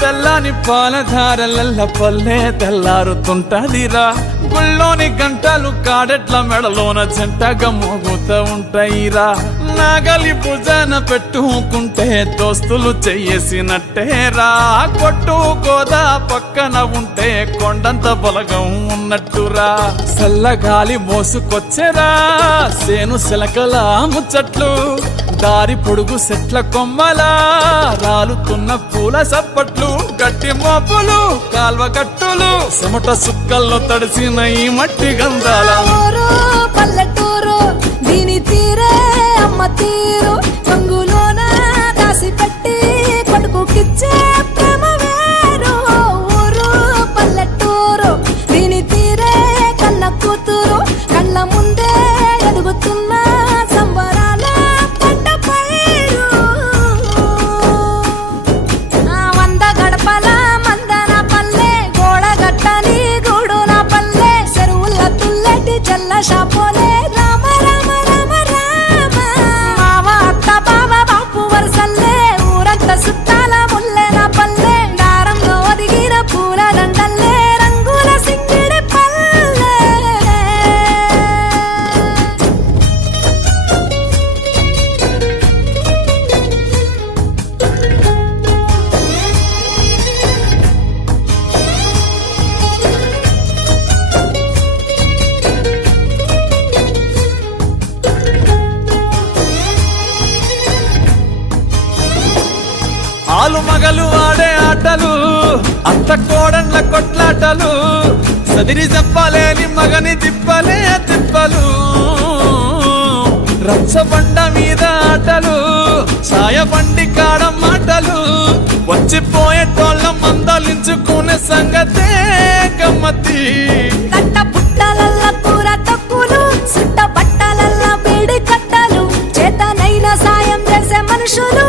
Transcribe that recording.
తెల్లని పాలధారలల్ల పల్లె తెల్లారుతుంటదిరా గుళ్ళోని గంటలు కాడెట్ల మెడలోన జంటగా మోగుతూ ఉంటాయిరా నాగలి భుజాన పెట్టుకుంటే దోస్తులు చెయ్యేసినట్టేరా కొట్టు గోదా పక్కన ఉంటే కొండంత బలగం ఉన్నట్టురా చల్లగాలి మోసుకొచ్చెరా సేను శిలకల ముచ్చట్లు దారి పొడుగు చెట్ల కొమ్మలా రాలుతున్న పూల సప్పట్లు గట్టి మోపులు కాల్వ గట్టులు చెమట సుక్కల్లో తడిసిన ఈ మట్టి గంధాల పల్లెటూరు దీని తీరే అమ్మ తీరు కంగులోన దాసి పెట్టి కొడుకుకిచ్చే ప్రేమ వేరు ఊరు పల్లెటూరు దీని తీరే కన్న కూతురు కళ్ళ ముందే ఎదుగుతున్న సంబరాల పంట పైరు వంద గడపల మందన పల్లె గోడగట్టని గూడు నా పల్లె చెరువుల తుల్లటి చల్ల షాపోలే రామ రామ రామ రామ మావ అత్త బావ బాపు వరసల్లే ఊరంత సుట్టాల ముల్లె నా పల్లె దారంలో ఒదిగిన పూల దండల్లే రంగుల సింగిడి పల్లె ఆలు మగలు ఆడే ఆటలు అత్త కోడన్ల కొట్లాటలు సదిరి చెప్పలేని మగని తిప్పలే తిప్పలు రచ్చబండ మీద ఆటలు ఛాయబండి కాడ మాటలు వచ్చిపోయేటోళ్ళ మందలించుకునే సంగతే గమ్మతి తట్ట పుట్టలల్ల కూర తక్కులు సుట్ట బట్టలల్ల వేడి కట్టలు చేతనైన సాయం చేసే మనుషులు